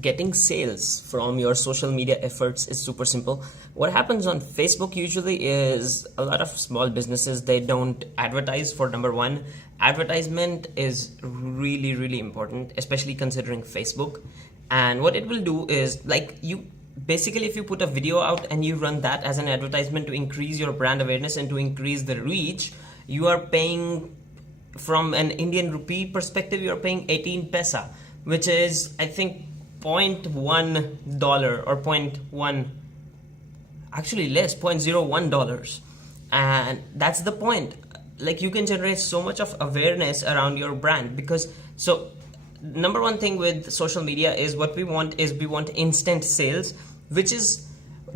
Getting sales from your social media efforts is super simple. What happens on Facebook usually is a lot of small businesses, they don't advertise. For number one, advertisement is really important, especially considering Facebook. And what it will do is, like, you basically, if you put a video out and you run that as an advertisement to increase your brand awareness and to increase the reach, you are paying, from an Indian rupee perspective, you're paying 18 paisa, which is, I think, $0.1 or point 0.1, actually less, $0.01. And that's the point. Like, you can generate so much of awareness around your brand, because so number one thing with social media is what we want instant sales, which is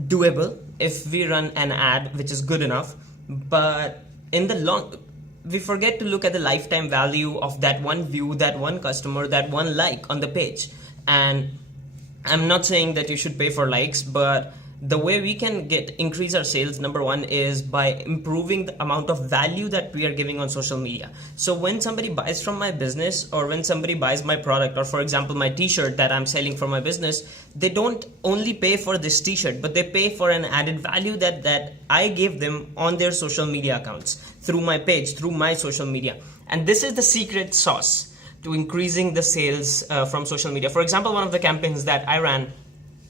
doable if we run an ad which is good enough. But in the long, we forget to look at the lifetime value of that one view, that one customer, that one like on the page. And I'm not saying that you should pay for likes, but the way we can increase our sales, number one, is by improving the amount of value that we are giving on social media. So when somebody buys from my business, or when somebody buys my product, or for example my t-shirt that I'm selling for my business, they don't only pay for this t-shirt, but they pay for an added value that I gave them on their social media accounts, through my page, through my social media. And this is the secret sauce to increasing the sales from social media. For example, one of the campaigns that I ran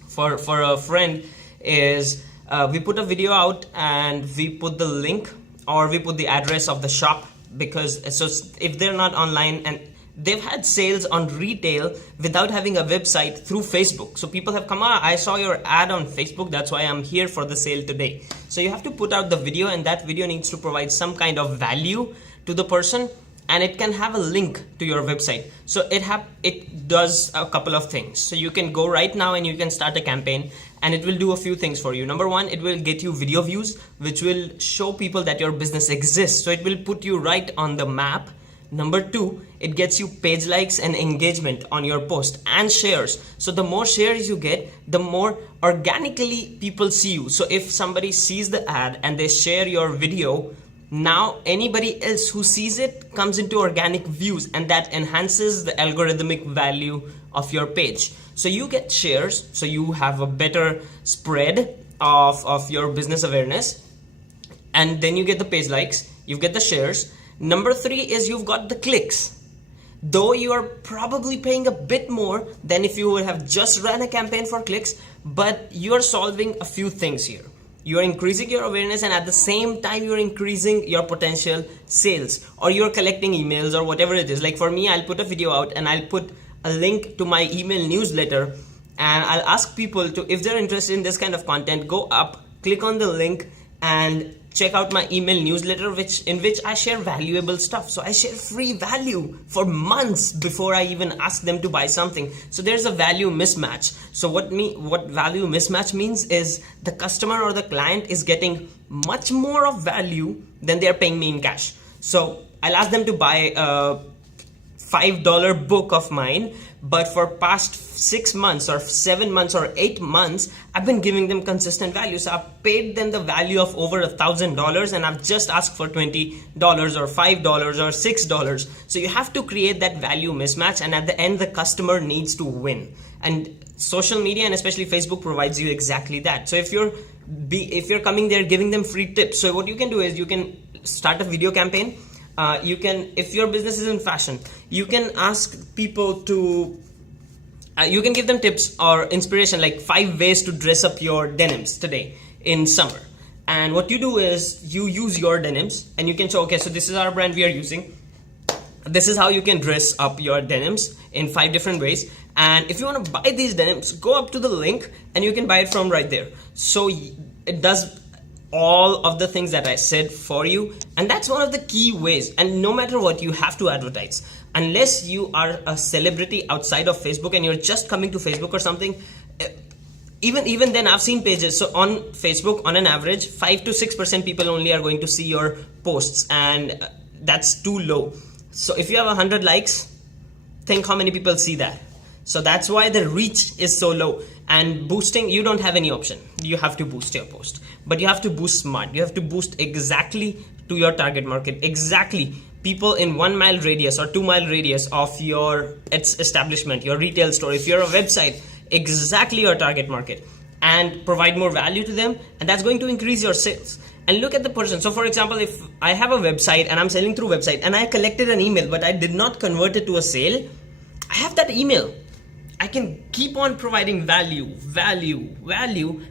for a friend is we put a video out and we put the link, or we put the address of the shop, because so if they're not online, and they've had sales on retail without having a website, through Facebook. So people have come, I saw your ad on Facebook, that's why I'm here for the sale today. So you have to put out the video, and that video needs to provide some kind of value to the person, and it can have a link to your website. So it does a couple of things. So you can go right now and you can start a campaign, and it will do a few things for you. Number one, it will get you video views, which will show people that your business exists. So it will put you right on the map. Number two, it gets you page likes and engagement on your post, and shares. So the more shares you get, the more organically people see you. So if somebody sees the ad and they share your video, now anybody else who sees it comes into organic views, and that enhances the algorithmic value of your page. So you get shares, so you have a better spread of your business awareness, and then you get the page likes, you get the shares. Number three is you've got the clicks, though you are probably paying a bit more than if you would have just ran a campaign for clicks, but you're solving a few things here. You're increasing your awareness, and at the same time you're increasing your potential sales, or you're collecting emails, or whatever it is. Like for me, I'll put a video out and I'll put a link to my email newsletter, and I'll ask people to, if they're interested in this kind of content, go up, click on the link and check out my email newsletter, in which I share valuable stuff. So I share free value for months before I even ask them to buy something. So there's a value mismatch. So what value mismatch means is the customer or the client is getting much more of value than they're paying me in cash. So I'll ask them to buy a $5 book of mine, but for past 6 months or 7 months or 8 months, I've been giving them consistent value. So I've paid them the value of over $1,000, and I've just asked for $20 or $5 or $6. So you have to create that value mismatch, and at the end, the customer needs to win. And social media, and especially Facebook, provides you exactly that. So if you're coming there giving them free tips, so what you can do is you can start a video campaign. You can, if your business is in fashion, you can ask people to, you can give them tips or inspiration, like 5 ways to dress up your denims today in summer. And what you do is you use your denims, and you can show, okay, so this is our brand we are using. This is how you can dress up your denims in 5 different ways. And if you want to buy these denims, go up to the link and you can buy it from right there. So it does all of the things that I said for you, and that's one of the key ways. And no matter what, you have to advertise. Unless you are a celebrity outside of Facebook and you're just coming to Facebook or something, even then, I've seen pages. So on Facebook, on an average, 5 to 6% people only are going to see your posts, and that's too low. So if you have 100 likes, think how many people see that. So that's why the reach is so low. And boosting, you don't have any option. You have to boost your post, but you have to boost smart. You have to boost exactly to your target market, exactly people in 1 mile radius or 2 mile radius of your establishment, your retail store, if you're a website, exactly your target market, and provide more value to them, and that's going to increase your sales. And look at the person. So for example, if I have a website and I'm selling through website and I collected an email but I did not convert it to a sale, I have that email. I can keep on providing value.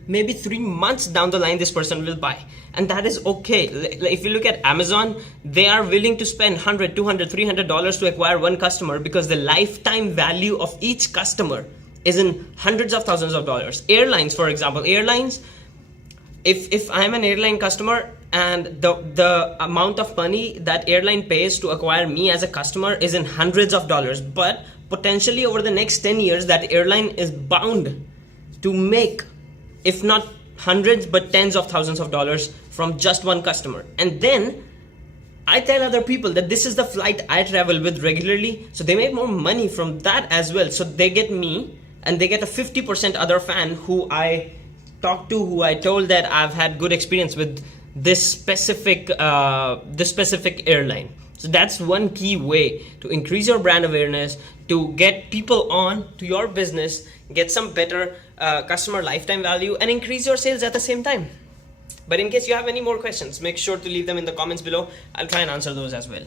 Maybe 3 months down the line, this person will buy. And that is okay. If you look at Amazon, they are willing to spend $100, $200, $300 to acquire one customer because the lifetime value of each customer is in hundreds of thousands of dollars. Airlines, for example, if I'm an airline customer and the amount of money that airline pays to acquire me as a customer is in hundreds of dollars, but potentially over the next 10 years, that airline is bound to make, if not hundreds, but tens of thousands of dollars from just one customer. And then I tell other people that this is the flight I travel with regularly, so they make more money from that as well. So they get me and they get a 50% other fan who I talked to, who I told that I've had good experience with this specific airline. So that's one key way to increase your brand awareness, to get people on to your business, get some better customer lifetime value, and increase your sales at the same time. But in case you have any more questions, make sure to leave them in the comments below. I'll try and answer those as well.